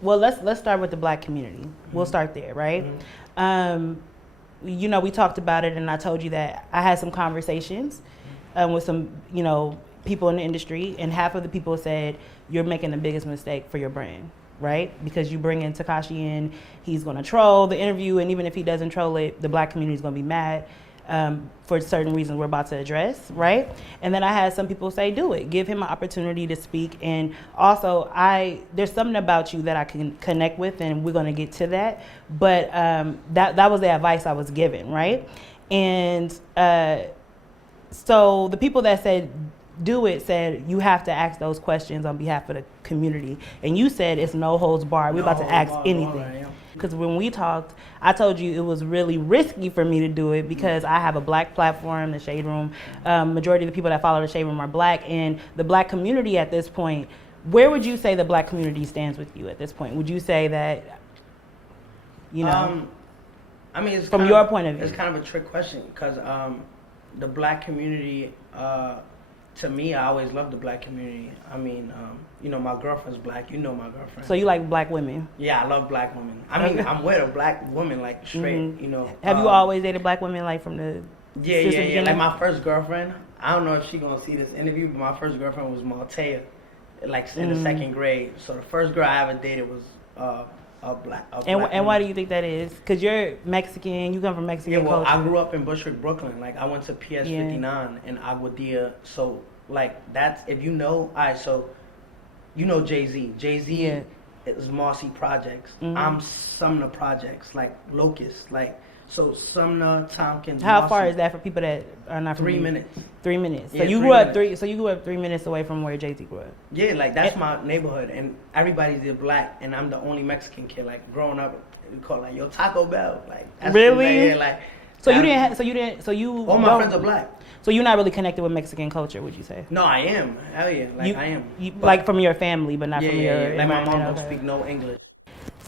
Well, let's start with the Black community. We'll start there, right? Um, we talked about it, and I told you that I had some conversations with some, people in the industry, and half of the people said you're making the biggest mistake for your brand, right? Because you bring in Tekashi in, he's going to troll the interview, and even if he doesn't troll it, the Black community is going to be mad for certain reasons we're about to address, right? And then I had some people say, do it, give him an opportunity to speak. And also, there's something about you that I can connect with, and we're going to get to that. But that was the advice I was given, right? And so the people that said do it said you have to ask those questions on behalf of the community. And you said it's no holds barred. We're about to ask anything. Because when we talked, I told you it was really risky for me to do it because I have a Black platform, the Shade Room. Majority of the people that follow the Shade Room are Black. And the Black community at this point, where would you say the Black community stands with you at this point? Would you say that, I mean, it's from your point of view? It's kind of a trick question because the Black community, to me, I always loved the Black community. I mean, my girlfriend's Black. You know my girlfriend. So you like Black women? Yeah, I love Black women. I mean, I'm with a Black woman, like straight, Have you always dated Black women, like from the Yeah. Like my first girlfriend, I don't know if she's going to see this interview, but my first girlfriend was Maltea, like in the second grade. So the first girl I ever dated was a black and why do you think that is? Because you're Mexican, you come from Mexican culture. I grew up in Bushwick, Brooklyn. Like I went to PS59 in Aguadilla. So like that's, if you know, alright, so you know Jay-Z. Jay-Z is Marcy Projects. I'm Sumner Projects, like Locust, like so Sumner, Tompkins. How Marcy. far is that for people that are not from 3 minutes. 3 minutes. So Yeah, you 3 grew up minutes. So you grew up 3 minutes away from where Jay-Z grew up. Yeah, like that's my neighborhood, and everybody's there Black, and I'm the only Mexican kid. Like growing up, we call like yo Taco Bell. Like that's really, like. So you didn't. All my friends are Black. So you're not really connected with Mexican culture, would you say? No, I am. Hell yeah, like I am. Like from your family, but not from your. Yeah. Like my mom don't okay. speak no English.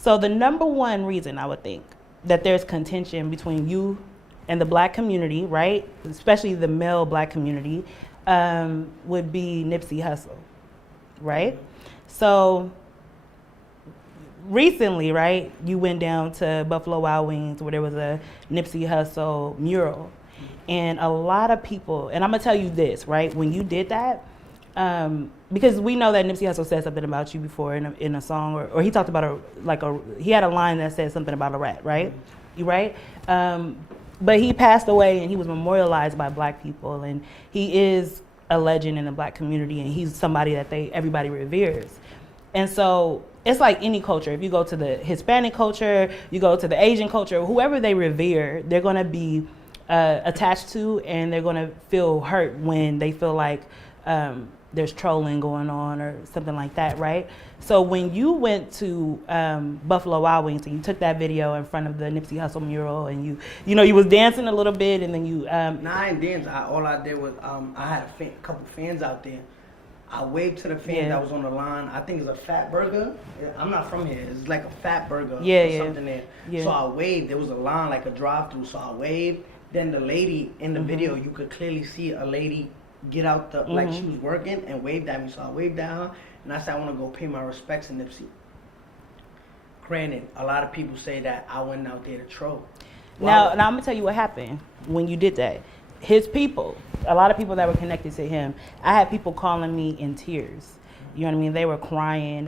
So the number one reason I would think that there's contention between you and the Black community, right, especially the male Black community, would be Nipsey Hussle, right? So recently, right, you went down to Buffalo Wild Wings where there was a Nipsey Hussle mural. And a lot of people, and I'm gonna tell you this, right, when you did that, because we know that Nipsey Hussle said something about you before in a song, or he talked about he had a line that said something about a rat, right? You right? But he passed away and he was memorialized by Black people, and he is a legend in the Black community, and he's somebody that everybody reveres. And so it's like any culture. If you go to the Hispanic culture, you go to the Asian culture, whoever they revere, they're gonna be attached to, and they're gonna feel hurt when they feel like there's trolling going on or something like that, right? So when you went to Buffalo Wild Wings and you took that video in front of the Nipsey Hussle mural, and you was dancing a little bit, and then you Nah, I ain't dance. All I did was I had a couple fans out there. I waved to the fans that was on the line. I think it's a Fat Burger. I'm not from here. It's like a Fat Burger or something there. Yeah. So I waved. There was a line, like a drive-through. So I waved. Then the lady in the video, you could clearly see a lady get out like she was working and waved at me. So I waved at her, and I said, I want to go pay my respects to Nipsey. Granted, a lot of people say that I went out there to troll. Now I'm going to tell you what happened when you did that. His people, a lot of people that were connected to him, I had people calling me in tears. You know what I mean? They were crying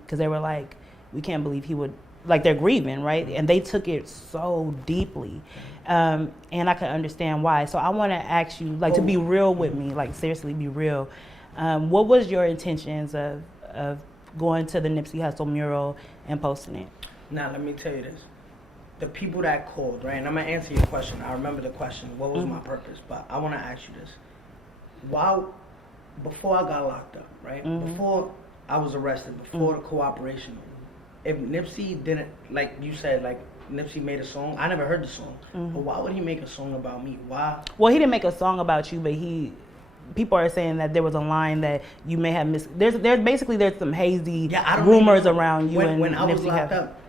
because they were like, we can't believe he would, like they're grieving, right? And they took it so deeply. And I can understand why. So I want to ask you, like, to be real with me, like seriously be real. What was your intentions of going to the Nipsey Hussle mural and posting it? Now, let me tell you this. The people that called, right, and I'm going to answer your question. I remember the question, what was my purpose? But I want to ask you this. Before I got locked up, right, before I was arrested, before the cooperation, if Nipsey didn't, like you said, like Nipsey made a song, I never heard the song, but why would he make a song about me? Why? Well, he didn't make a song about you, but people are saying that there was a line that you may have missed. There's some hazy rumors around you. When I was Nipsey locked up,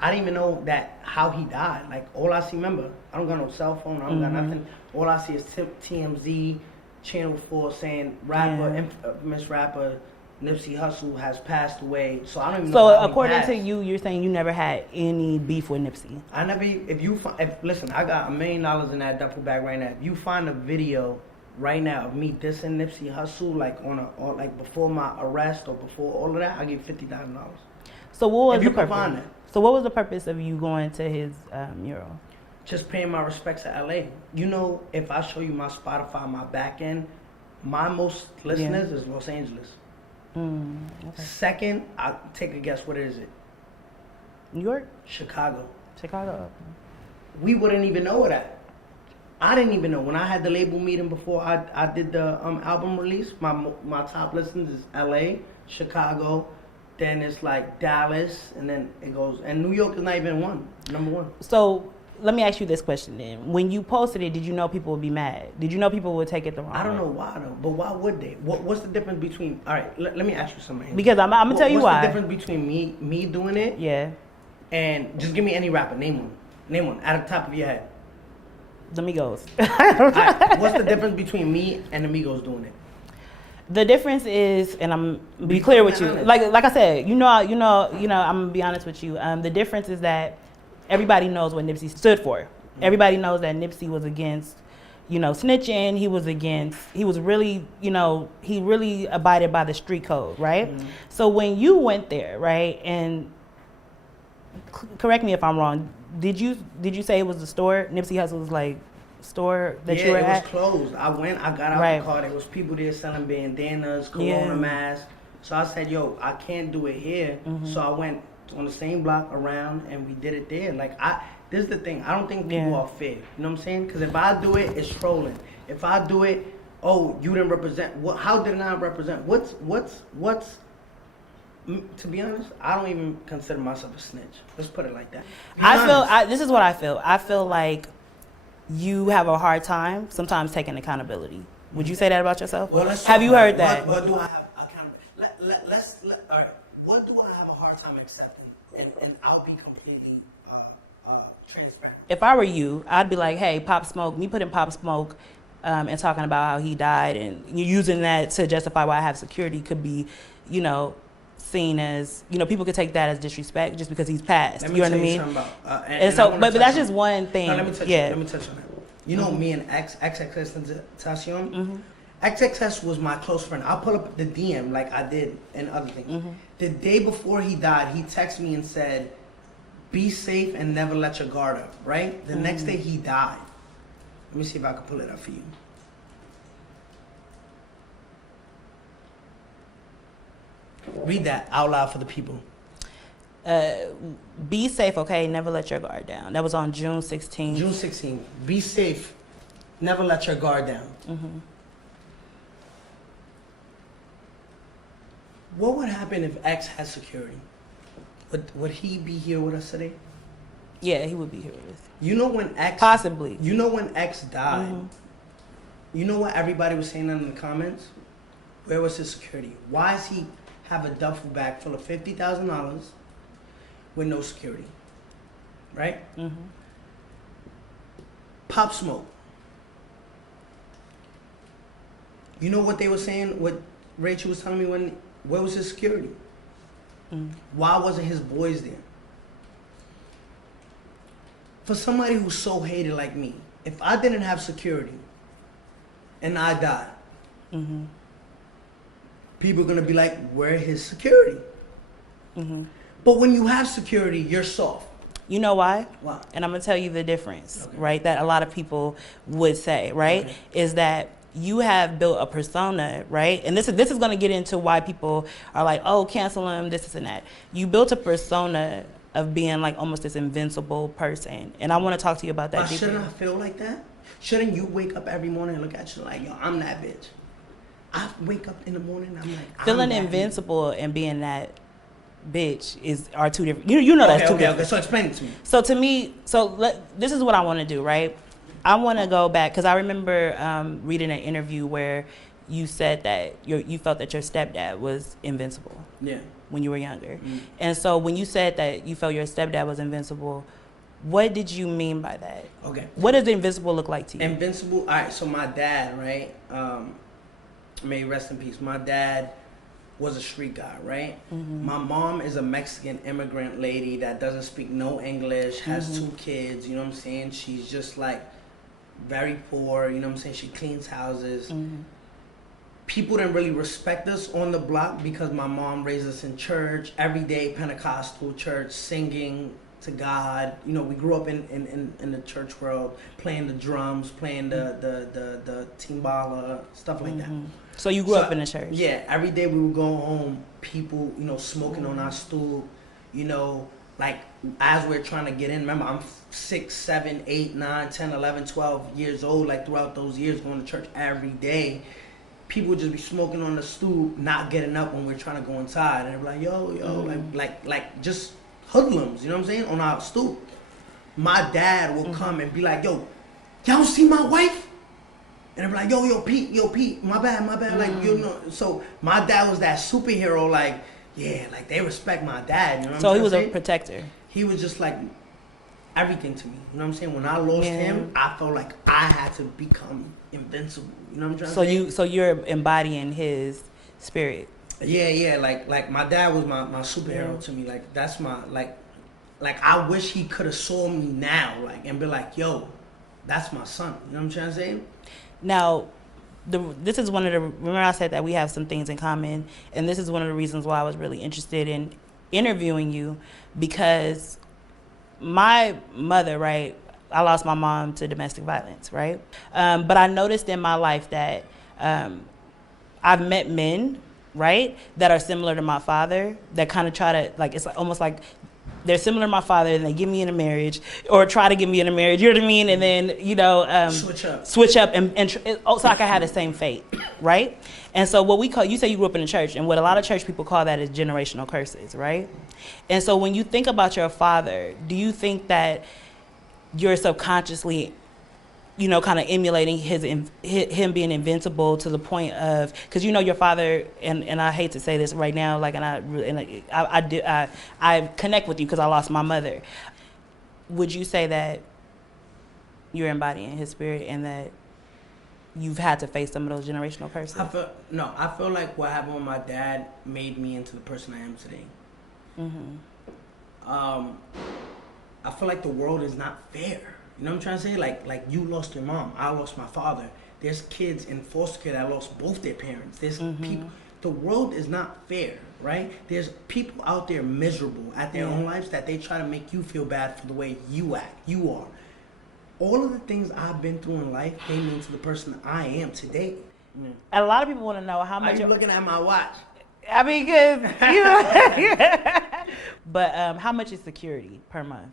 I didn't even know how he died. Like, all I see, remember, I don't got no cell phone, I don't got nothing. All I see is TMZ, Channel 4 saying rapper, infamous rapper Nipsey Hussle has passed away, so I don't even know So how he according passed. to you, you're saying you never had any beef with Nipsey. According to you, you're saying you never had any beef with Nipsey. I never. Listen, I got $1 million in that duffel bag right now. If you find a video right now of me dissing Nipsey Hussle, like like before my arrest or before all of that, I give $50,000. So what was if the you purpose? Find that. So what was the purpose of you going to his mural? Just paying my respects to LA. You know, if I show you my Spotify, my back end, my most listeners is Los Angeles. Okay. Second, I take a guess. What is it? New York? Chicago. Chicago. We wouldn't even know that. I didn't even know. When I had the label meeting before I did the album release, my top listeners is LA, Chicago, then it's like Dallas, and then it goes. And New York is not even number one. So let me ask you this question then. When you posted it, did you know people would be mad? Did you know people would take it the wrong way? I don't know why though, but why would they? What's the difference between? All right, let me ask you something. Because I'm gonna tell you why. What's the difference between me doing it? Yeah. And just give me any rapper. Name one at the top of your head. The Migos. Right, what's the difference between me and the Migos doing it? The difference is, and I'm be clear with you. Like I said, I'm gonna be honest with you. The difference is that everybody knows what Nipsey stood for. Mm-hmm. Everybody knows that Nipsey was against, snitching. He was really, he really abided by the street code, right? Mm-hmm. So when you went there, right, and correct me if I'm wrong, did you say it was the store? Nipsey Hussle's like store that you were at? Yeah, it was closed. I got out the car. There was people there selling bandanas, Corona masks. So I said, yo, I can't do it here. Mm-hmm. So I went on the same block around and we did it there. This is the thing. I don't think people are fair. You know what I'm saying? Because if I do it, it's trolling. If I do it, oh, you didn't represent. How did I represent? What's to be honest, I don't even consider myself a snitch. Let's put it like that. This is what I feel. I feel like you have a hard time sometimes taking accountability. Would you say that about yourself? Well, have you heard that? What do I have accountability? All right. What do I have a hard time accepting? And I'll be completely transparent. If I were you, I'd be like, hey, Pop Smoke, me putting Pop Smoke and talking about how he died and you using that to justify why I have security could be, seen as, people could take that as disrespect just because he's passed. You know what I mean? But that's just one thing. No, let me touch on that. You know, me and XXXTentacion? Mm-hmm. XXX was my close friend. I'll pull up the DM like I did and other things. Mm-hmm. The day before he died, he texted me and said, be safe and never let your guard up, right? The next day he died. Let me see if I can pull it up for you. Read that out loud for the people. Be safe, okay? Never let your guard down. That was on June 16th. June 16th. Be safe. Never let your guard down. Mm-hmm. What would happen if X had security? Would he be here with us today? Yeah, he would be here with us. You know when X... Possibly. You know when X died, you know what everybody was saying in the comments? Where was his security? Why does he have a duffel bag full of $50,000 with no security? Right? Mm-hmm. Pop Smoke. You know what they were saying? What Rachel was telling me where was his security? Why wasn't his boys there? For somebody who's so hated like me, if I didn't have security and I died, people are going to be like, where's his security? Mm-hmm. But when you have security, you're soft. You know why? Why? And I'm going to tell you the difference, right? That a lot of people would say, right? Okay. Is that you have built a persona, right? And this is going to get into why people are like, oh, cancel him, this and that. You built a persona of being like almost this invincible person. And I want to talk to you about that. Shouldn't I feel like that? Shouldn't you wake up every morning and look at you like, yo, I'm that bitch? I wake up in the morning, I'm like, feeling invincible and being that bitch are two different. You know that's two different. Okay. So explain it to me. So to me, this is what I want to do, right? I want to go back because I remember reading an interview where you said that you felt that your stepdad was invincible. Yeah. When you were younger, and so when you said that you felt your stepdad was invincible, what did you mean by that? Okay. What does invincible look like to you? Invincible. All right. So my dad, right? May he rest in peace. My dad was a street guy, right? My mom is a Mexican immigrant lady that doesn't speak no English, has 2 kids, you know what I'm saying? She's just like very poor, you know what I'm saying? She cleans houses. People didn't really respect us on the block because my mom raised us in church, every day Pentecostal church, singing to God. You know, we grew up in the church world, playing the drums, playing the timbala, stuff like that. So you grew up in the church? Yeah, every day we would go home, people, you know, smoking on our stoop, you know, like as we're trying to get in. Remember, I'm 6, 7, 8, 9, 10, 11, 12 years old, like throughout those years going to church every day. People would just be smoking on the stoop, not getting up when we're trying to go inside. And they'd be like, yo, like just hoodlums, you know what I'm saying, on our stoop. My dad will come and be like, yo, y'all see my wife? And I'm like, yo, Pete, my bad. Like, you know, so my dad was that superhero, like, yeah, like they respect my dad, you know what I'm saying? So he was a protector. He was just like everything to me, you know what I'm saying? When I lost him, I felt like I had to become invincible, you know what I'm trying to say? So you're embodying his spirit. Yeah, like my dad was my superhero to me, like that's my, like I wish he could have saw me now, like, and be like, yo, that's my son, you know what I'm trying to say? Now, this is one of the, remember I said that we have some things in common, and this is one of the reasons why I was really interested in interviewing you, because my mother, right, I lost my mom to domestic violence, right? But I noticed in my life that I've met men, right, that are similar to my father, that kind of try to, like, it's almost like they're similar to my father and they get me in a marriage or try to get me in a marriage, you know what I mean? And then, you know, switch up and so I can have the same fate, right? And so what we call, you say you grew up in a church, and what a lot of church people call that is generational curses, right? And so when you think about your father, do you think that you're subconsciously, you know, kind of emulating him being invincible to the point of, because you know your father, and I hate to say this right now, like, and I connect with you because I lost my mother. Would you say that you're embodying his spirit and that you've had to face some of those generational curses? I feel like what happened with my dad made me into the person I am today. I feel like the world is not fair. You know what I'm trying to say? Like you lost your mom, I lost my father. There's kids in foster care that lost both their parents. There's people. The world is not fair, right? There's people out there miserable at their own lives that they try to make you feel bad for the way you act. You are. All of the things I've been through in life made me into the person I am today. A lot of people want to know how much. Are you looking at my watch? I mean, because you know. But how much is security per month?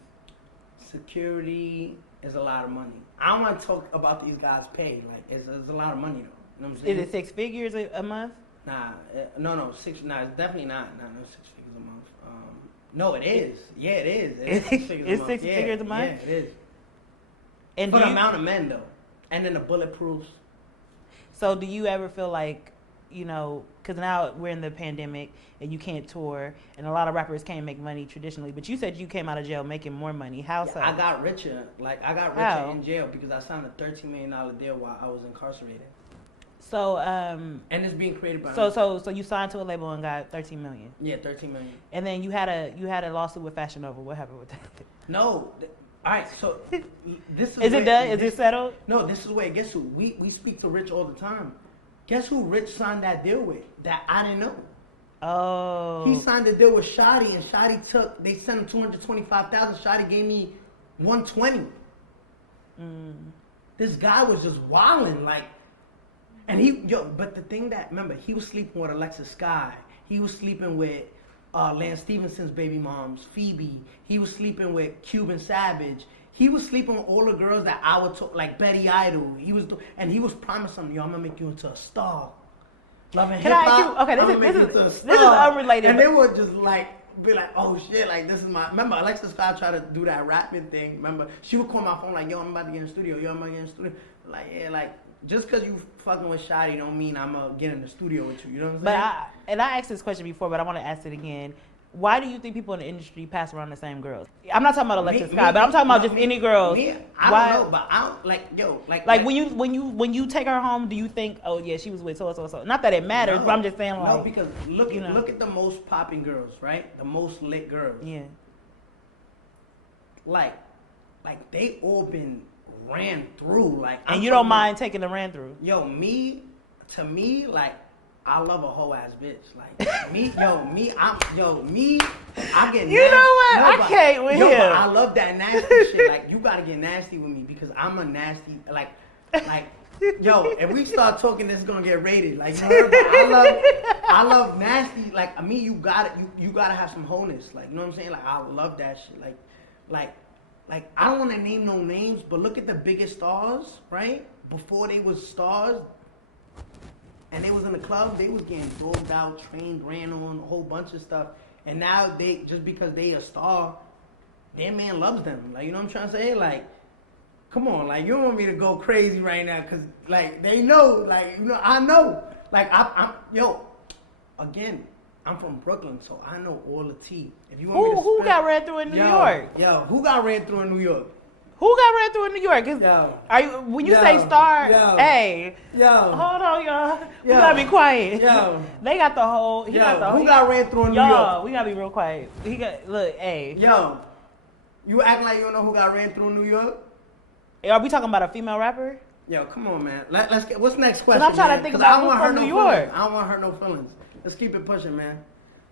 Security is a lot of money. I don't want to talk about these guys' pay. Like, it's a lot of money, though. You know what I'm saying? Is it 6 figures a month? Nah, no, it's definitely not. Nah, no 6 figures a month. No, it is. Yeah, it is. It's 6 figures a month. It's 6 figures a month? Yeah, it is. And for the amount of men, though. And then the bulletproofs. So do you ever feel like, you know, because now we're in the pandemic and you can't tour, and a lot of rappers can't make money traditionally, but you said you came out of jail making more money. How so? I got richer. Like, I got richer in jail because I signed a $13 million deal while I was incarcerated. So, and it's being created by So you signed to a label and got $13 million. Yeah, $13 million. And then you had a lawsuit with Fashion Nova. What happened with that? No. All right, so this is it done? Is it settled? No, this is where, guess who? We speak to Rich all the time. Guess who Rich signed that deal with that I didn't know? Oh. He signed the deal with Shotty, and Shotty they sent him $225,000. Shotty gave me $120. This guy was just wilding, like, and but the thing that, remember, he was sleeping with Alexis Sky. He was sleeping with Lance Stevenson's baby moms, Phoebe. He was sleeping with Cuban Savage. He was sleeping with all the girls that I would talk, like Betty Idol. He was promising them, yo, I'm gonna make you into a star. Loving hip hop. Okay, this is unrelated. And they would just be like, oh shit, like this is my. Remember, Alexis Scott tried to do that rapping thing. Remember, she would call my phone like, yo, I'm about to get in the studio. Like, yeah, like just because you fucking with Shotty don't mean I'm gonna get in the studio with you. You know what I'm saying? But I asked this question before, but I want to ask it again. why do you think people in the industry pass around the same girls? I'm not talking about Alexis Scott, but I'm talking about just any girls. I don't know, but I don't like when you take her home, do you think, oh yeah, she was with so? Not that it matters, but I'm just saying like, no, because look at the most popping girls, right? The most lit girls. Yeah. Like they all been ran through. Like, and you don't mind taking the ran through. Yo, to me, like, I love a whole ass bitch. Like I get nasty. You know what? I can't with him. But I love that nasty shit. Like, you gotta get nasty with me because I'm a nasty like yo, if we start talking, this is gonna get rated. Like, you know, I love nasty. Like, me, you gotta have some wholeness. Like, you know what I'm saying? Like, I love that shit. Like I don't want to name no names, but look at the biggest stars, right? Before they was stars, and they was in the club, they was getting dogged out, trained, ran on, a whole bunch of stuff. And now they, just because they a star, their man loves them. Like, you know what I'm trying to say? Like, come on, like, you don't want me to go crazy right now, because, like, they know, like, you know, I know. Like, again, I'm from Brooklyn, so I know all the tea. If you want who got ran through in New York? Yo, who got ran through in New York? Who got ran through in New York? When you say stars, hey, hold on, y'all. We gotta be quiet. They got the whole. Who got ran through in New York? We gotta be real quiet. Hey. Yo, you act like you don't know who got ran through in New York? Are we talking about a female rapper? Yo, come on, man. Let's get. What's next question? I'm trying to think about who's from New York. I don't want to hurt no feelings. Let's keep it pushing, man.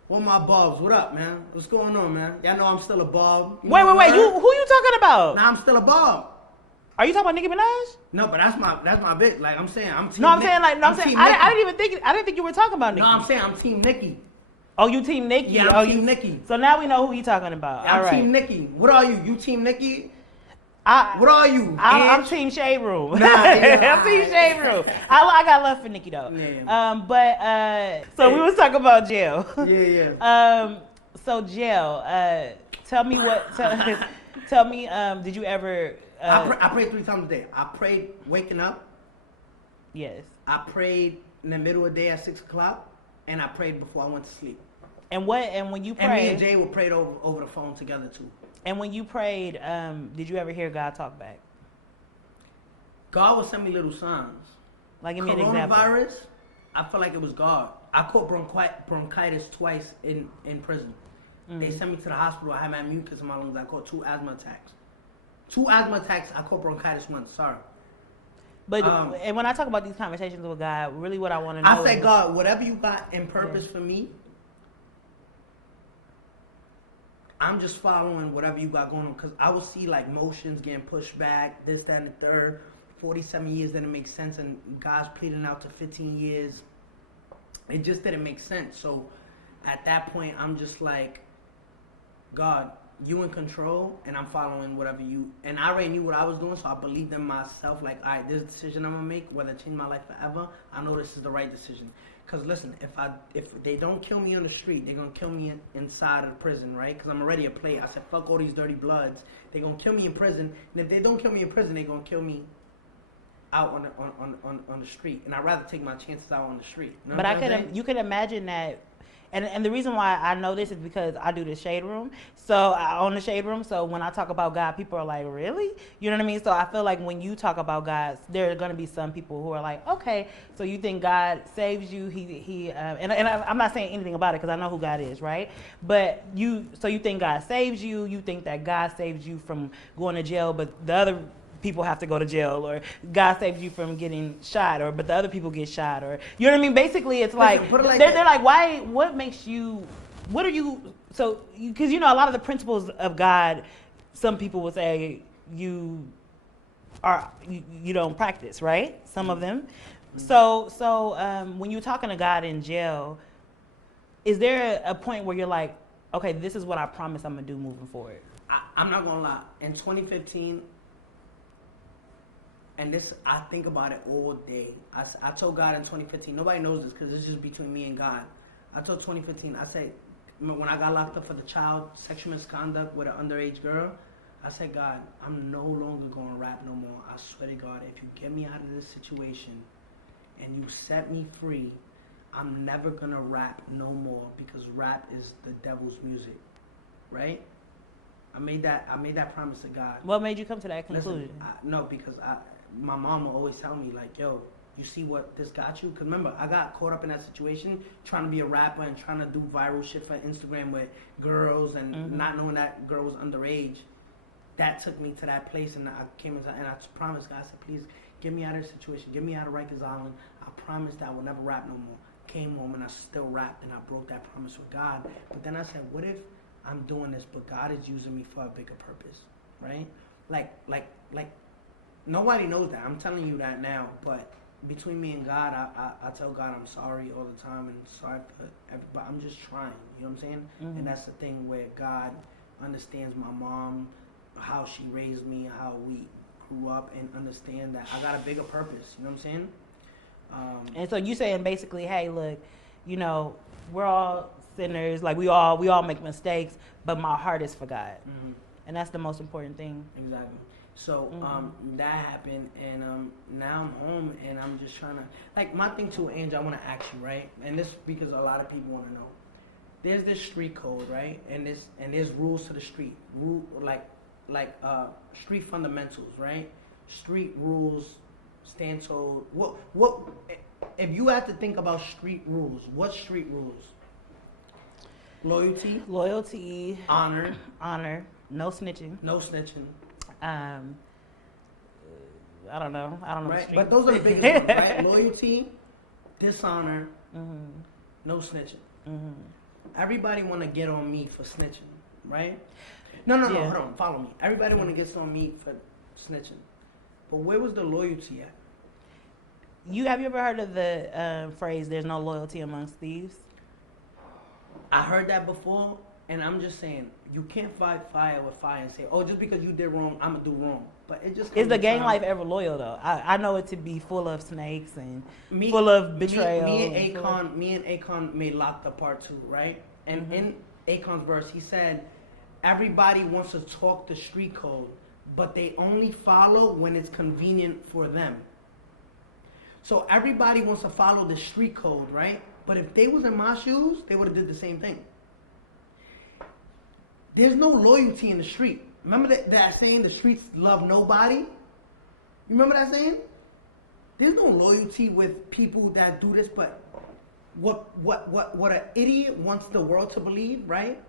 What my bobs? What up, man? What's going on, man? Y'all know I'm still a bob. Wait. Who you talking about? Nah, I'm still a bob. Are you talking about Nicki Minaj? No, but that's my bitch. Like, I'm saying, I'm team. I didn't think you were talking about Nicki. No, I'm saying I'm team Nicki. Oh, you team Nicki? Yeah, I'm team Nicki. So now we know who you talking about. Yeah, I'm team Nicki. What are you? You team Nicki? What are you? I'm team Shade Room. I'm team Shade Room. I got love for Nicki though. Yeah. So we was talking about jail. Yeah. So jail. Tell me Tell me. Did you ever? I prayed 3 times a day. I prayed waking up. Yes. I prayed in the middle of the day at 6 o'clock, and I prayed before I went to sleep. And when you prayed, and me and Jay would pray over the phone together too. And when you prayed, did you ever hear God talk back? God would send me little signs. Like, give me an example. Coronavirus, I feel like it was God. I caught bronchitis twice in prison. Mm-hmm. They sent me to the hospital. I had my mucus in my lungs. I caught 2 asthma attacks. 2 asthma attacks. I caught bronchitis once. Sorry. But and when I talk about these conversations with God, really what I want to know I say, God, whatever you got in purpose for me, I'm just following whatever you got going on, because I will see like motions getting pushed back, this, that, and the third. 47 years didn't make sense, and God's pleading out to 15 years. It just didn't make sense. So at that point, I'm just like, God, you in control, and I'm following whatever you. And I already knew what I was doing, so I believed in myself. Like, all right, this decision I'm gonna make, whether it change my life forever, I know this is the right decision. Because listen, if they don't kill me on the street, they're going to kill me inside of the prison, right? Because I'm already a player. I said, fuck all these dirty bloods. They're going to kill me in prison. And if they don't kill me in prison, they're going to kill me out on the street. And I'd rather take my chances out on the street. You know but you could imagine that. And the reason why I know this is because I do the Shade Room. So I own the Shade Room. So when I talk about God, people are like, really? You know what I mean? So I feel like when you talk about God, there are going to be some people who are like, okay, so you think God saves you? And I'm not saying anything about it because I know who God is, right? But you think God saves you? You think that God saves you from going to jail, but the other people have to go to jail, or God saves you from getting shot, but the other people get shot, or you know what I mean? Basically, it's like, they're like, why? What makes you? What are you? So, because you know, a lot of the principles of God, some people will say you don't practice, right? Some of them. So when you're talking to God in jail, is there a point where you're like, okay, this is what I promise I'm gonna do moving forward? I'm not gonna lie. In 2015. And this, I think about it all day. I told God in 2015, nobody knows this because it's just between me and God. I told 2015, I said, when I got locked up for the child sexual misconduct with an underage girl, I said, God, I'm no longer going to rap no more. I swear to God, if you get me out of this situation and you set me free, I'm never gonna rap no more because rap is the devil's music, right? I made that promise to God. What made you come to that conclusion? Listen, because my mom will always tell me like, yo, you see what this got you? Because remember, I got caught up in that situation trying to be a rapper and trying to do viral shit for Instagram with girls and not knowing that girl was underage. That took me to that place, and I came and I promised God, I said, please get me out of this situation. Get me out of Rikers Island. I promised that I will never rap no more. Came home and I still rapped, and I broke that promise with God. But then I said, what if I'm doing this, but God is using me for a bigger purpose, right? Like nobody knows that. I'm telling you that now, but between me and God, I tell God I'm sorry all the time and sorry for everybody. I'm just trying, you know what I'm saying? And that's the thing where God understands my mom, how she raised me, how we grew up, and understand that I got a bigger purpose, you know what I'm saying? And so you saying basically, hey, look, you know, we're all sinners, like we all make mistakes, but my heart is for God. And that's the most important thing. Exactly. So that happened, and now I'm home, and I'm just trying to, like, my thing too, Ange, I want to ask you, right? And this because a lot of people want to know. There's this street code, right? And there's rules to the street, street fundamentals, right? Street rules, stand told. What if you had to think about street rules? What street rules? Loyalty, honor, no snitching. I don't know. Right, but those are the biggest ones, right? Loyalty, dishonor, no snitching. Everybody want to get on me for snitching, right? No, hold on, follow me. Everybody want to get on me for snitching, but where was the loyalty at? Have you ever heard of the phrase "there's no loyalty amongst thieves"? I heard that before, and I'm just saying, you can't fight fire with fire and say, oh, just because you did wrong, I'm going to do wrong. But it just... Is the gang life ever loyal, though? I know it to be full of snakes and full of betrayal. Me and Akon made Locked Up Part 2, right? And in Akon's verse, he said, everybody wants to talk the street code, but they only follow when it's convenient for them. So everybody wants to follow the street code, right? But if they was in my shoes, they would have did the same thing. There's no loyalty in the street. Remember that saying, the streets love nobody? You remember that saying? There's no loyalty with people that do this, but what an idiot wants the world to believe, right?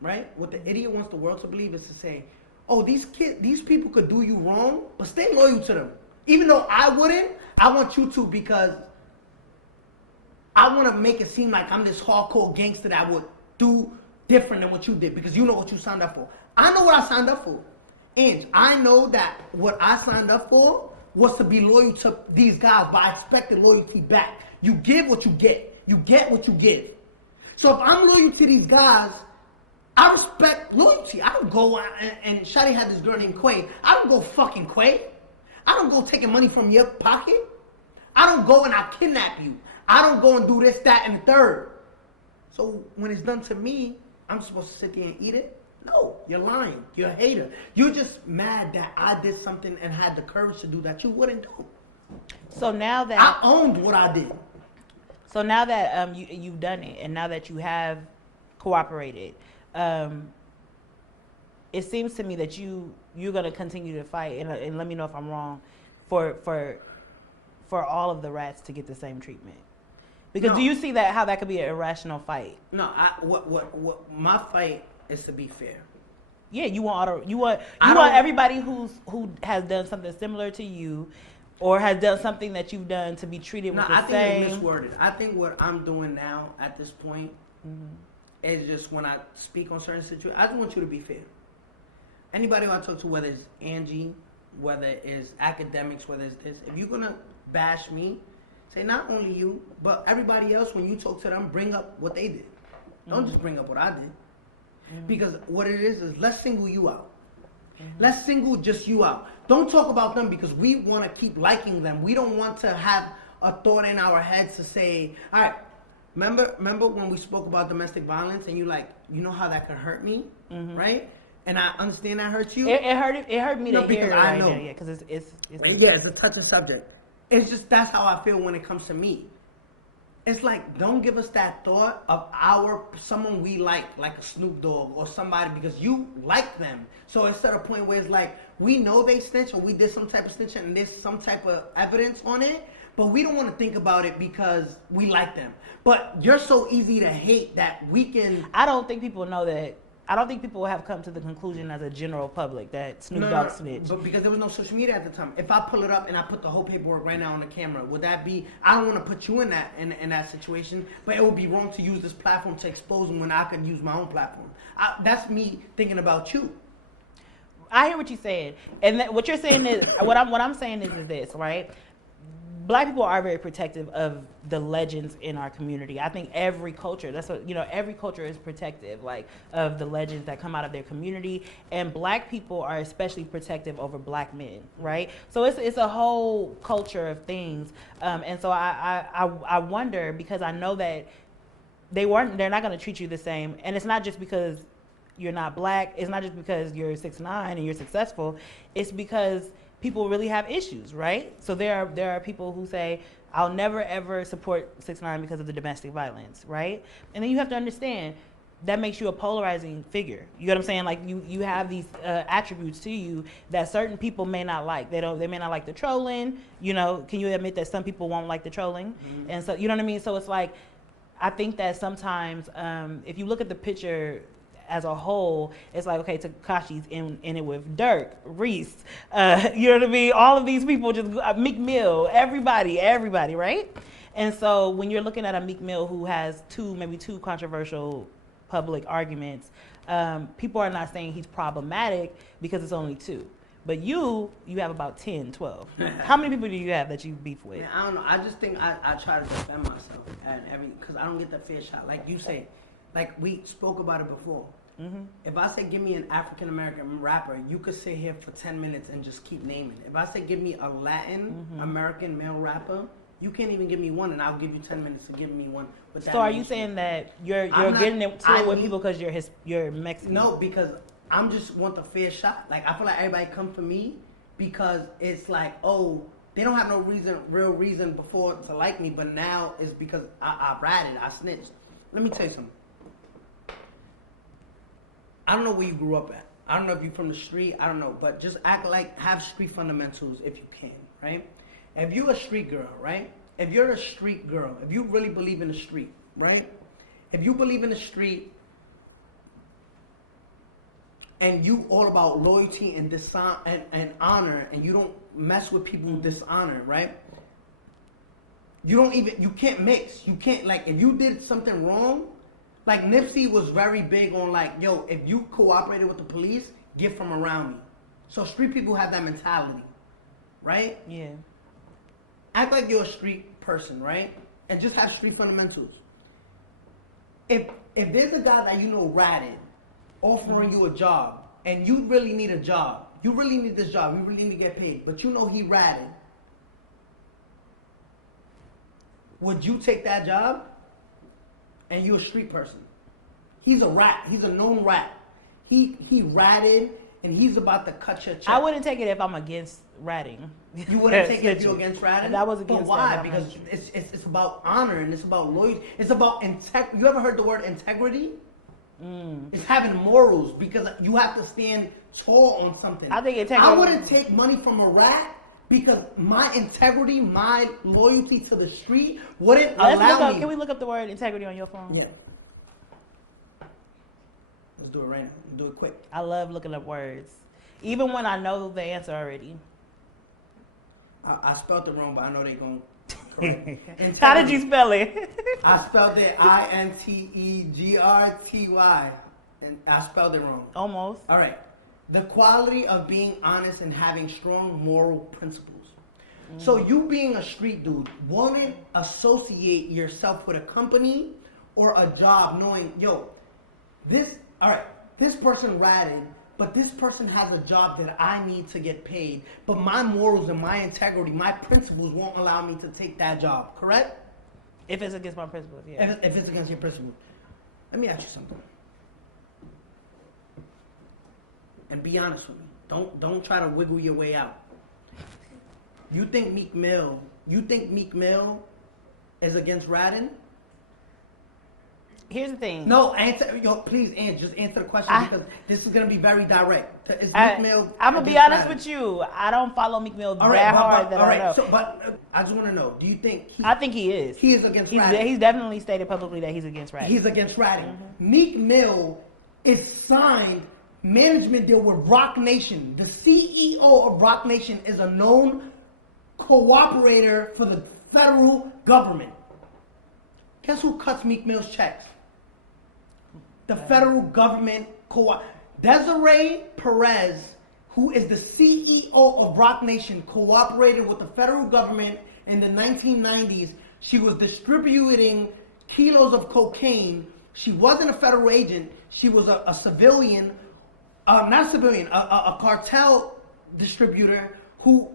Right? What the idiot wants the world to believe is to say, oh, these people could do you wrong, but stay loyal to them. Even though I wouldn't, I want you to, because I want to make it seem like I'm this hardcore gangster that would do different than what you did, because you know what you signed up for. I know what I signed up for. And I know that what I signed up for was to be loyal to these guys, but I expected loyalty back. You give what you get. You get what you give. So if I'm loyal to these guys, I respect loyalty. I don't go and Shadi had this girl named Quay. I don't go fucking Quay. I don't go taking money from your pocket. I don't go and I'll kidnap you. I don't go and do this, that, and the third. So when it's done to me, I'm supposed to sit there and eat it? No, you're lying. You're a hater. You're just mad that I did something and had the courage to do that you wouldn't do. So now that I owned what I did. So now that you've done it, and now that you have cooperated, it seems to me that you're gonna continue to fight, and let me know if I'm wrong, for all of the rats to get the same treatment. Because do you see how that could be an irrational fight? No, what my fight is to be fair. Yeah, you want everybody who has done something similar to you, or has done something that you've done, to be treated with the same. I think it's misworded. I think what I'm doing now at this point is just when I speak on certain situations, I just want you to be fair. Anybody who I talk to, whether it's Angie, whether it's academics, whether it's this, if you're gonna bash me, say not only you, but everybody else, when you talk to them, bring up what they did. Don't just bring up what I did. Because what it is let's single you out. Let's single just you out. Don't talk about them, because we want to keep liking them. We don't want to have a thought in our heads to say, all right, remember when we spoke about domestic violence and you know how that could hurt me, right? And I understand that hurts you. It hurt me to hear it right now. Yeah, because it's a touchy subject. It's just, that's how I feel when it comes to me. it's like, don't give us that thought of someone we like a Snoop Dogg or somebody, because you like them. So it's at a point where it's like, we know they snitch or we did some type of snitching and there's some type of evidence on it, but we don't want to think about it because we like them. But you're so easy to hate that we can... I don't think people know that. I don't think people have come to the conclusion as a general public that Snoop Dogg snitched. But because there was no social media at the time. If I pull it up and I put the whole paperwork right now on the camera, would that be... I don't want to put you in that situation, but it would be wrong to use this platform to expose them when I could use my own platform. That's me thinking about you. I hear what you're saying. And what you're saying is... What I'm saying is this, right? Black people are very protective of the legends in our community. I think every culture, every culture is protective, like, of the legends that come out of their community. And black people are especially protective over black men, right? So it's a whole culture of things. And so I wonder, because I know that they're not going to treat you the same. And it's not just because you're not black. It's not just because you're 6ix9ine and you're successful. It's because people really have issues, right? So there are people who say, I'll never ever support 6ix9ine because of the domestic violence, right? And then you have to understand that makes you a polarizing figure. You know what I'm saying? Like, you have these attributes to you that certain people may not like. They may not like the trolling. Can you admit that some people won't like the trolling? Mm-hmm. And so, you know what I mean? So it's like, I think that sometimes if you look at the picture as a whole, it's like, okay, Tekashi's in it with Dirk, Reese, you know what I mean? All of these people, just Meek Mill, everybody, right? And so when you're looking at a Meek Mill who has maybe two controversial public arguments, people are not saying he's problematic because it's only two. But you have about 10, 12. How many people do you have that you beef with? Man, I don't know. I just think I try to defend myself because I don't get the fair shot. Like you say, like we spoke about it before. Mm-hmm. If I say give me an African American rapper, you could sit here for 10 minutes and just keep naming. If I say give me a Latin American male rapper, you can't even give me one, and I'll give you 10 minutes to give me one. So are you saying that you're getting it with people because you're Mexican? No, because I'm just want the fair shot. Like, I feel like everybody come for me because it's like, oh, they don't have no real reason before to like me, but now it's because I ratted, I snitched. Let me tell you something. I don't know where you grew up at. I don't know if you're from the street. I don't know. But just have street fundamentals if you can, right? If you're a street girl, right? If you're a street girl, if you really believe in the street, right? If you believe in the street and you all about loyalty and and honor, and you don't mess with people who dishonor, right? You can't mix. You can't, like, if you did something wrong, like Nipsey was very big on, like, yo, if you cooperated with the police, get from around me. So street people have that mentality, right? Yeah. Act like you're a street person, right? And just have street fundamentals. If there's a guy that you know ratted, offering you a job, and you really need a job, you really need this job, you really need to get paid, but you know he ratted, would you take that job? And you're a street person. He's a rat. He's a known rat. He ratted, and he's about to cut your check. I wouldn't take it if I'm against ratting. You wouldn't take it if you're against ratting? That was against. But why? Because it's about honor, and it's about loyalty. It's about integrity. You ever heard the word integrity? It's having morals, because you have to stand tall on something. I think integrity. I wouldn't take money from a rat because my integrity, my loyalty to the street wouldn't allow me. Can we look up the word integrity on your phone? Yeah. Let's do it right now. Do it quick. I love looking up words, even when I know the answer already. I spelled it wrong, but I know they're going to correct it. How did you spell it? I spelled it Integrty, and I spelled it wrong. Almost. All right. The quality of being honest and having strong moral principles. So you being a street dude wouldn't associate yourself with a company or a job knowing, yo, this person ratted, but this person has a job that I need to get paid, but my morals and my integrity, my principles won't allow me to take that job, correct? If it's against my principles, yeah. If it's against your principles. Let me ask you something. And be honest with me. Don't try to wiggle your way out. You think Meek Mill is against ratting? Here's the thing. No, please, just answer the question because this is gonna be very direct. Is Meek Mill? I'm gonna be honest with you. I don't follow Meek Mill that hard. All right. So, I just want to know. Do you think? I think he is. He is against ratting. He's definitely stated publicly that he's against ratting. He's against ratting. Meek Mill is signed management deal with Roc Nation. The CEO of Roc Nation is a known cooperator for the federal government. Guess who cuts Meek Mill's checks? The federal government Desiree Perez, who is the CEO of Roc Nation, cooperated with the federal government in the 1990s. She was distributing kilos of cocaine. She wasn't a federal agent. She was a civilian, a cartel distributor who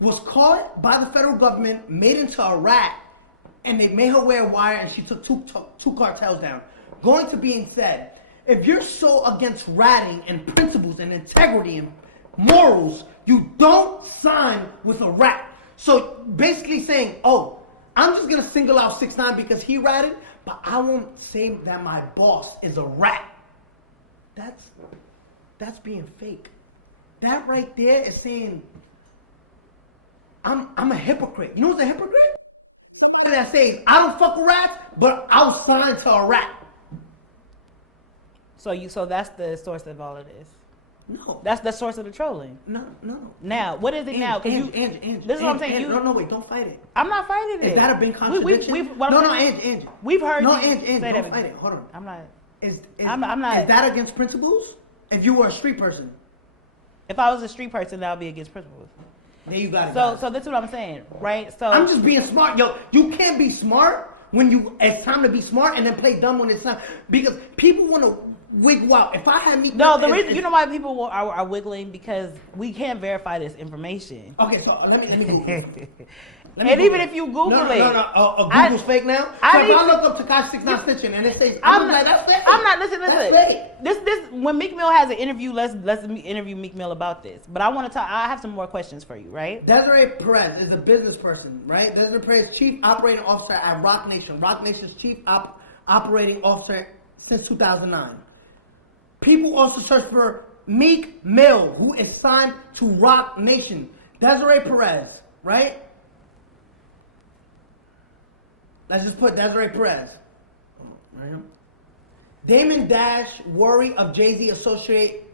was caught by the federal government, made into a rat, and they made her wear a wire, and she took two cartels down. Going to being said, if you're so against ratting and principles and integrity and morals, you don't sign with a rat. So basically saying, oh, I'm just gonna single out 6ix9ine because he ratted, but I won't say that my boss is a rat. That's being fake. That right there is saying I'm a hypocrite. You know what's a hypocrite? That says I don't fuck with rats, but I'll sign to a rat. So that's the source of all of this. No, that's the source of the trolling. No. Now, what is it now? Angie, this is what I'm saying. No, wait, don't fight it. I'm not fighting it. Is that a big contradiction? Angie. We've heard. No, Angie, don't fight it. Hold on. I'm not. I'm not. Is that against principles? If you were a street person. If I was a street person, that would be against principles. There you got it. So that's what I'm saying, right? So I'm just being smart, yo. You can't be smart when it's time to be smart, and then play dumb when it's time, because people want to wiggle out. If I had me, the reason you know why people are wiggling, because we can't verify this information. Okay, so let me Google it. Even if you Google it, Google's fake now. If I look up Tekashi 6ix9ine snitching and it says, that's fake. I'm not. Listen. That's fake. This when Meek Mill has an interview, let's interview Meek Mill about this. But I want to talk. I have some more questions for you, right? Desiree Perez is a business person, right? Desiree Perez, chief operating officer at Roc Nation. Roc Nation's chief operating officer since 2009. People also search for Meek Mill, who is signed to Roc Nation. Desiree Perez, right? Let's just put Desiree Perez. Right. Damon Dash, worry of Jay-Z associate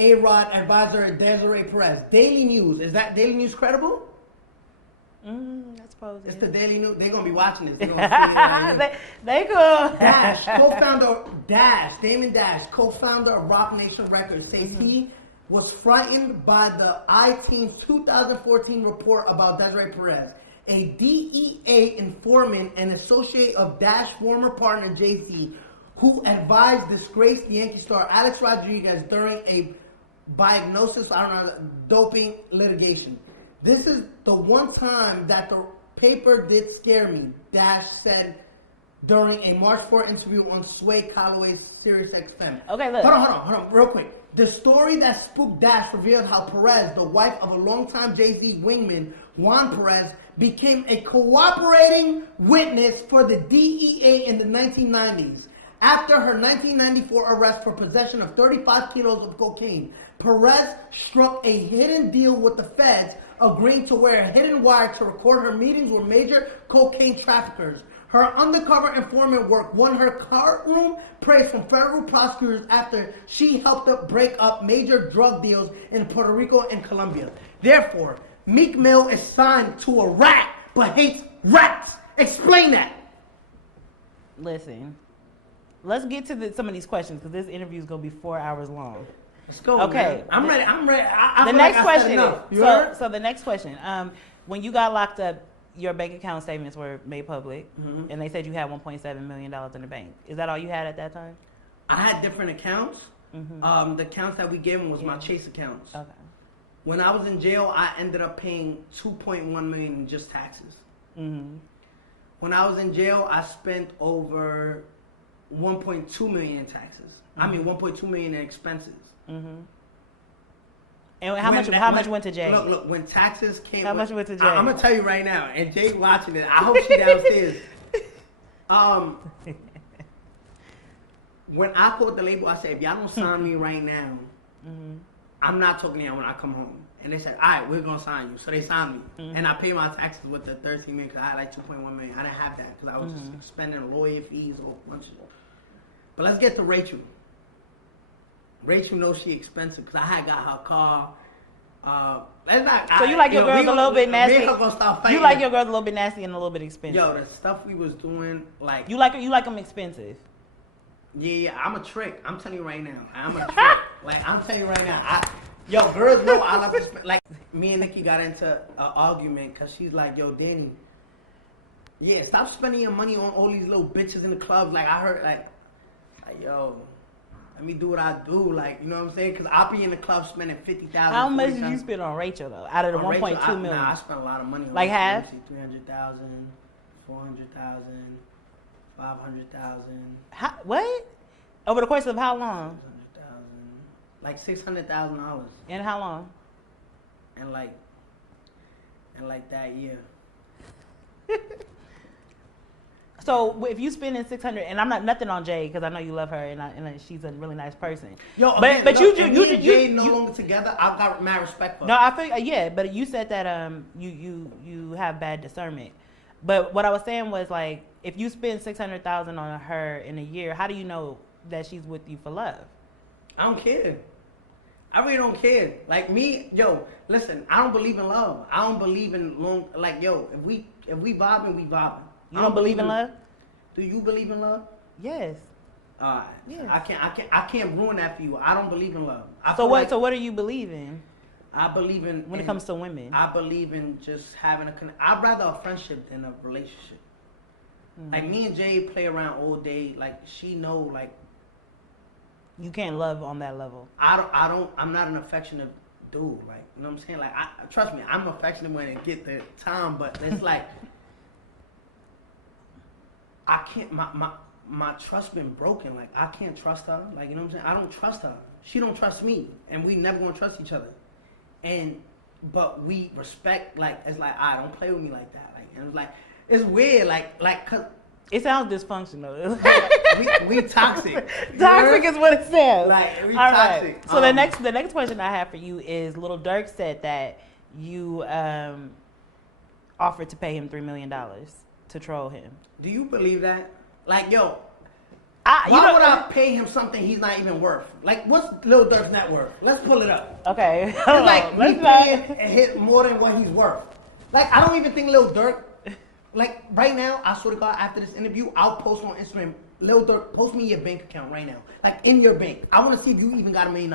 A-Rod advisor Desiree Perez. Daily News. Is that Daily News credible? I suppose it's the Daily News. They're going to be watching this. They could. Dash, Damon Dash, co-founder of Roc Nation Records, says he was frightened by the I-Team's 2014 report about Desiree Perez, a DEA informant and associate of Dash former partner Jay-Z, who advised disgraced Yankee star Alex Rodriguez during a diagnosis, doping litigation. This is the one time that the paper did scare me, Dash said during a March 4 interview on Sway Calloway's Sirius XM. Okay, look. Hold on, real quick. The story that spooked Dash revealed how Perez, the wife of a longtime Jay-Z wingman, Juan Perez, became a cooperating witness for the DEA in the 1990s. After her 1994 arrest for possession of 35 kilos of cocaine, Perez struck a hidden deal with the feds, agreeing to wear a hidden wire to record her meetings with major cocaine traffickers. Her undercover informant work won her courtroom praise from federal prosecutors after she helped break up major drug deals in Puerto Rico and Colombia. Therefore, Meek Mill is signed to a rat but hates rats. Explain that. Listen, let's get to some of these questions because this interview is going to be 4 hours long. Let's go. Okay, man. I'm ready. The next question. So the next question. When you got locked up, your bank account statements were made public, and they said you had $1.7 million in the bank. Is that all you had at that time? I had different accounts. The accounts that we gave him was my Chase accounts. Okay. When I was in jail, I ended up paying $2.1 million in just taxes. When I was in jail, I spent over $1.2 million in taxes. I mean, $1.2 million in expenses. And how much went to Jay? Look, when taxes came... How much went to Jay? I'm going to tell you right now, and Jay watching it, I hope she downstairs. When I called the label, I said, if y'all don't sign me right now, I'm not talking to y'all when I come home. And they said, all right, we're going to sign you. So they signed me. And I paid my taxes with the 13 million because I had like 2.1 million. I didn't have that because I was just spending lawyer fees or a bunch of stuff. But let's get to Rachel. Rachel knows she expensive because I had got her car. Let's not. So you like your girls a little bit nasty? Me and her gonna start fighting. You like your girls a little bit nasty and a little bit expensive. Yo, the stuff we was doing, like you like them expensive. Yeah, I'm a trick. I'm telling you right now, I'm a trick. Like I'm telling you right now, yo, girls know I love to spend. Like me and Nikki got into an argument because she's like, yo, Danny, yeah, stop spending your money on all these little bitches in the clubs. Like I heard, like yo. Let me do what I do, like, you know what I'm saying? Because I'll be in the club spending $50,000. How much did you spend on Rachel, though, out of the 1.2 million? Nah, I spent a lot of money on like half? 300,000, 400,000, 500,000. What? Over the course of how long? 600,000. Like $600,000. And how long? And like that year. So if you spending 600, and I'm not nothing on Jay because I know you love her and she's a really nice person. Yo, but look, you and Jay no longer together. I've got mad respect for her. No, I feel yeah, but you said that you have bad discernment. But what I was saying was like if you spend 600,000 on her in a year, how do you know that she's with you for love? I don't care. I really don't care. Like me, yo, listen, I don't believe in love. I don't believe in long. Like yo, if we vibing, we vibing. You don't believe in love? Do you believe in love? Yes. Alright. Yes. I can't ruin that for you. I don't believe in love. So what do you believe in? I believe in when it comes to women. I believe in just having I'd rather a friendship than a relationship. Like me and Jay play around all day. Like she know like you can't love on that level. I'm not an affectionate dude. Like you know what I'm saying? Like trust me, I'm affectionate when I get the time, but it's like I can't, my trust been broken. Like, I can't trust her. Like, you know what I'm saying? I don't trust her. She don't trust me. And we never gonna trust each other. But we respect, like, it's like, don't play with me like that. Like, and it's like, it's weird, cause. It sounds dysfunctional. we toxic. Toxic is what it sounds. Like, we all toxic. Right. So the next question I have for you is, Lil Durk said that you offered to pay him $3 million to troll him. Do you believe that? Like, yo, why would I pay him something he's not even worth? Like, what's Lil Durk's net worth? Let's pull it up. Okay. It's like me paying hit more than what he's worth. Like, I don't even think Lil Durk, like, right now, I swear to God, after this interview, I'll post on Instagram, Lil Durk, post me your bank account right now. Like, in your bank. I want to see if you even got $1 million.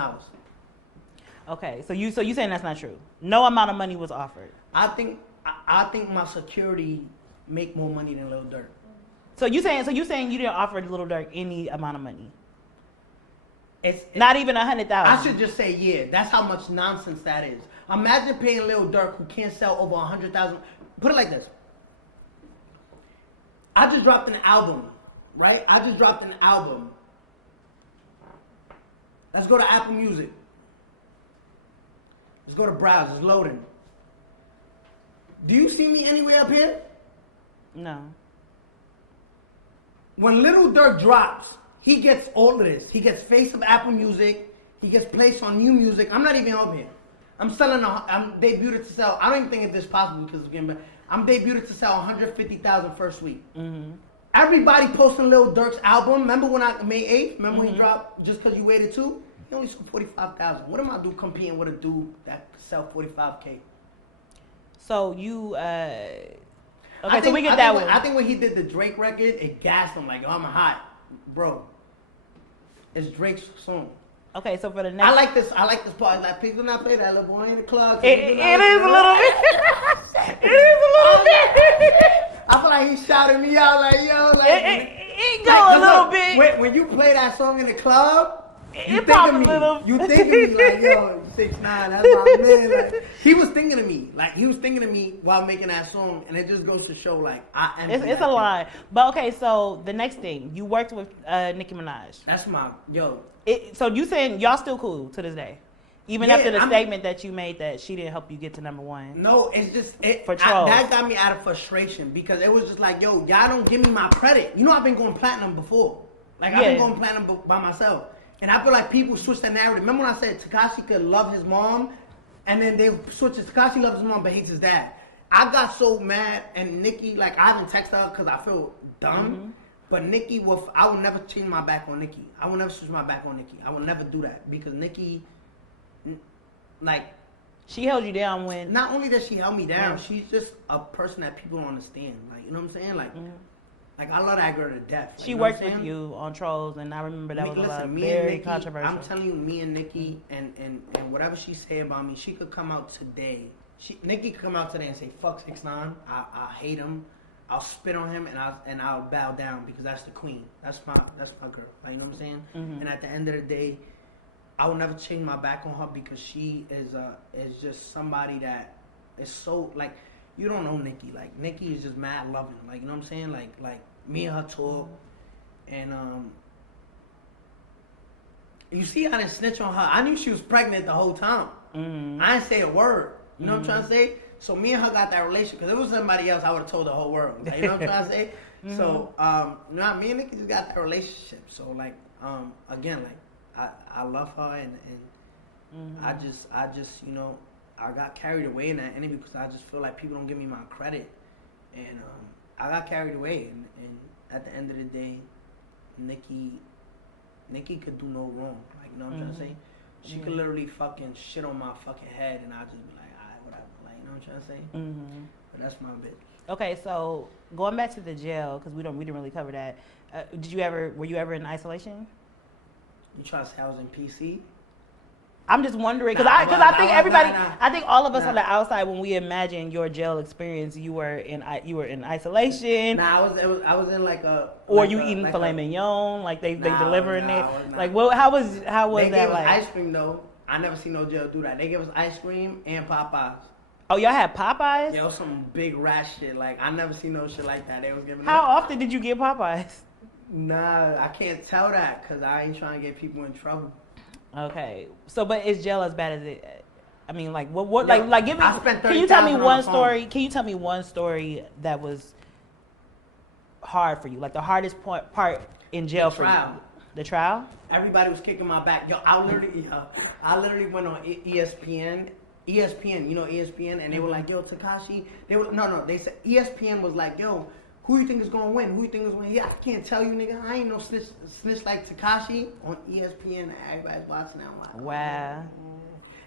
Okay, so you saying that's not true? No amount of money was offered. I think my security make more money than Lil Durk. So you saying you didn't offer Lil Durk any amount of money? It's not even 100,000. I should just say yeah. That's how much nonsense that is. Imagine paying Lil Durk who can't sell over 100,000. Put it like this. I just dropped an album, right? Let's go to Apple Music. Let's go to browse. It's loading. Do you see me anywhere up here? No. When Lil Durk drops, he gets all of this. He gets face of Apple Music. He gets placed on New Music. I'm not even up here. I'm debuted to sell. I don't even think it's possible because I'm debuted to sell 150,000 first week. Mm-hmm. Everybody posting Lil Durk's album. Remember when May 8th? Remember when he dropped Just Cause You Waited Too? He only sold 45,000. What am I doing competing with a dude that sell 45K? So you so we get that one. I think when he did the Drake record, it gassed him like, oh, I'm hot, bro. It's Drake's song. Okay, so for the next, I like this part. Like, please do not play that little boy in the club. It is a little bit. It is a little bit. I feel like he shouted me out like, yo, like it go a little bit. When you play that song in the club, you it think of a me. Little. You think of me like, yo, 6ix9ine, that's my man. Like, he was thinking of me. Like, he was thinking of me while making that song, and it just goes to show, like, it's a lie. But okay, so the next thing, you worked with Nicki Minaj. That's my, yo. So you saying y'all still cool to this day? Even after the statement that you made that she didn't help you get to number one. No, it's just for trolls. That got me out of frustration because it was just like, yo, y'all don't give me my credit. You know, I've been going platinum before. Like I've been going platinum by myself, and I feel like people switch the narrative. Remember when I said Tekashi could love his mom, and then they switch it. Tekashi loves his mom but hates his dad. I got so mad, and Nikki, like I haven't texted her because I feel dumb. But Nikki, I will never change my back on Nikki. I will never switch my back on Nikki. I will never do that because Nikki. Like, she held you down when. Not only does she held me down, she's just a person that people don't understand. Like, you know what I'm saying? Like, like I love that girl to death. Like, she worked with you on Trolls, and I remember that was very controversial. I'm telling you, me and Nikki, and whatever she say about me, she could come out today. Nikki could come out today and say, "Fuck 6ix9ine. I hate him. I'll spit on him, and I'll bow down because that's the queen. That's my girl. Like, you know what I'm saying? And at the end of the day, I will never change my back on her because she is just somebody that is so, like, you don't know Nikki. Like, Nikki is just mad loving. Like, you know what I'm saying? Like me and her talk, and you see, I didn't snitch on her. I knew she was pregnant the whole time. I didn't say a word. You know what I'm trying to say? So me and her got that relationship because if it was somebody else, I would have told the whole world. Like, you know what I'm trying to say? So me and Nikki just got that relationship. So like again, like. I love her and I just you know, I got carried away in that interview because I just feel like people don't give me my credit, and I got carried away and at the end of the day, Nikki could do no wrong. Like, you know what I'm trying to say? She could literally fucking shit on my fucking head and I'll just be like, alright, whatever. Like, you know what I'm trying to say? But that's my bitch. Okay, so going back to the jail because we didn't really cover that. Were you ever in isolation? You try to say I was in PC? I'm just wondering because I think everybody, I think all of us on the outside, when we imagine your jail experience, you were in isolation. I was in like a. Or you eating filet mignon, like they delivering it. Like, well, how was they that gave like? Us ice cream though. I never seen no jail do that. They gave us ice cream and Popeyes. Oh, y'all had Popeyes? Yeah, it was some big rat shit. Like, I never seen no shit like that. They was giving. How often did you get Popeyes? Nah, I can't tell that because I ain't trying to get people in trouble. Okay, so but is jail as bad as it? I mean, like what? Yo, like give me. Can you tell me one story? Can you tell me one story that was hard for you? Like the hardest part in jail for you? The trial. Everybody was kicking my back. I literally went on ESPN. ESPN, you know ESPN, and they were like, "Yo, Tekashi." They said ESPN was like, "Yo, who you think is gonna win? Who you think is gonna win?" Yeah, I can't tell you, nigga. I ain't no snitch like Tekashi on ESPN. Everybody's watching that one. Wow.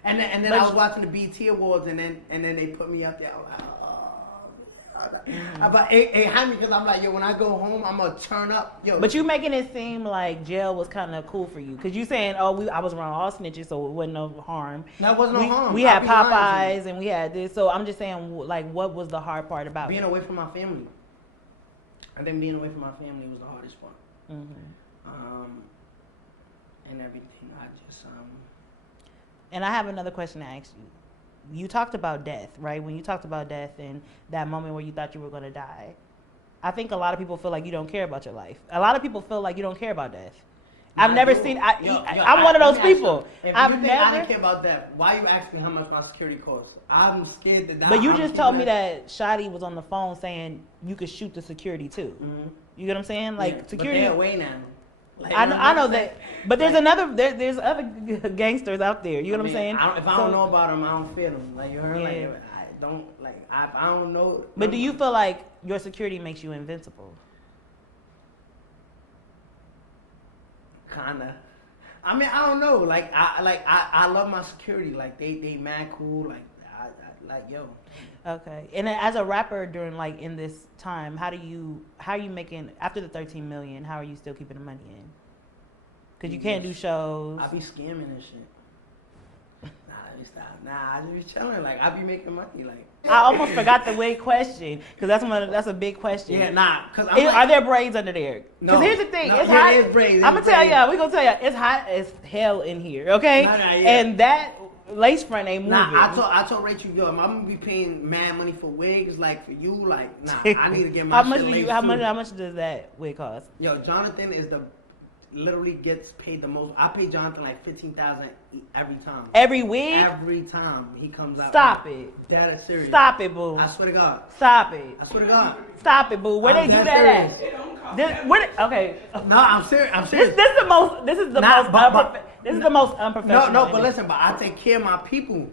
And then I was watching the BT Awards, and then they put me up there. I was like, but it had me because I'm like, yo, when I go home, I'm gonna turn up, yo. But you making it seem like jail was kind of cool for you because you saying, "Oh, I was around all snitches, so it wasn't no harm." That wasn't no harm. We had Popeyes and we had this, so I'm just saying, like, what was the hard part about being away from my family? I think being away from my family was the hardest part. And everything. And I have another question to ask you. You talked about death, right? When you talked about death and that moment where you thought you were going to die, I think a lot of people feel like you don't care about your life. A lot of people feel like you don't care about death. I've never seen. I'm one of those people. I didn't care about that. Why you asking me how much my security costs? I'm scared to die. But you just told me that Shotty was on the phone saying you could shoot the security too. You get what I'm saying? Like security. But they're away now. Like, I know that, but there's there's other gangsters out there. You know what I'm saying? If I don't know about them, I don't fear them. Like you heard, like I don't know. But do you feel like your security makes you invincible? Kinda. I mean, I don't know. I love my security. Like they mad cool. Like yo. Okay. And then as a rapper during in this time, how are you making after the 13 million? How are you still keeping the money in? Because you can't do shows. I be scamming and shit. Let me stop. I just be chilling. Like I be making money. Like I almost forgot the wig question because that's a big question. Yeah, because are there braids under there? Because here's the thing, it's hot. I'm gonna tell y'all. We gonna tell y'all it's hot as hell in here. Okay, and that lace front ain't moving. I told Rachel, yo, I'm gonna be paying mad money for wigs, like for you, I need to get my how much does that wig cost? Yo, Jonathan is the literally gets paid the most. I pay Jonathan like $15,000 every time. Every week? Every time he comes out. Stop it. That is serious. Stop it, boo. I swear to God. Stop it. I swear to God. Stop it, boo. Where they do that at? Okay. No, I'm serious. I'm serious. This is the most. This is the most unprofessional. No, but listen. But I take care of my people.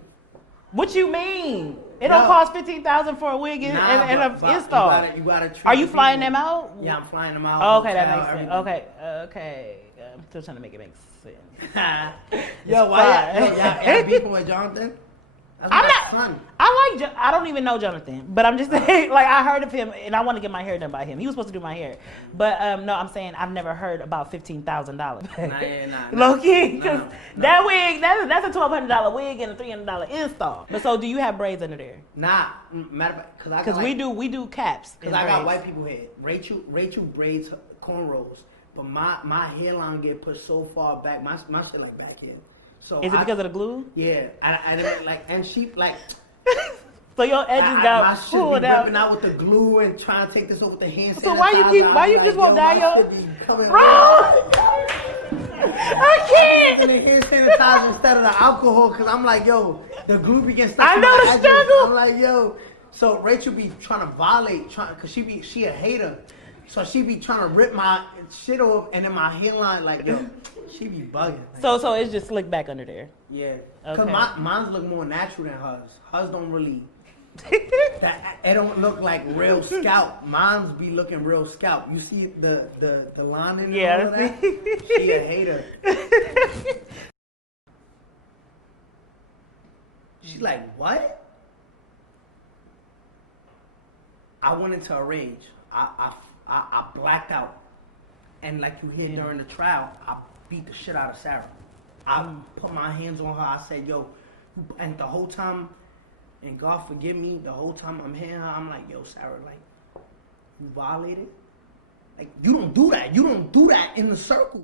What you mean? It don't cost $15,000 for a wig and an install. You gotta Are you flying them out? Yeah, I'm flying them out. Oh, okay, that makes sense. Okay. I'm still trying to make it make sense. Yo, why? Y'all beefing with Jonathan? I'm not. Son. I don't even know Jonathan, but I'm just saying. Like I heard of him, and I want to get my hair done by him. He was supposed to do my hair, but no, I'm saying I've never heard about $15,000. Nah. Low key, because that wig, that's a $1,200 wig and a $300 install. But so, do you have braids under there? Nah, matter of fact, because we do caps. Because I got white people hair. Rachel braids cornrows, but my hairline get pushed so far back. My shit like back here. So is it because of the glue? Yeah, I like, and she like. So your edges got pulled out. Ripping out with the glue and trying to take this over with the hand sanitizer. So why you just won't dye your? Bro, I can't. And the hand sanitizer instead of the alcohol, because I'm like, yo, the glue begins. I know the struggle. I'm like, yo. So Rachel be trying to violate, cause she a hater. So she be trying to rip my shit off, and then my hairline, like, yo, she be bugging. Like, so it's just slick back under there. Yeah. Cause mine's look more natural than hers. Hers don't really. It don't look like real scalp. Mine's be looking real scalp. You see the line in there? Yeah, that? She a hater. She's like, what? I went into a rage. I blacked out, and like you hear during the trial, I beat the shit out of Sarah. I put my hands on her. I said, yo, and the whole time, and God forgive me, the whole time I'm hitting her, I'm like, yo, Sarah, like, you violated? Like, you don't do that. You don't do that in the circle.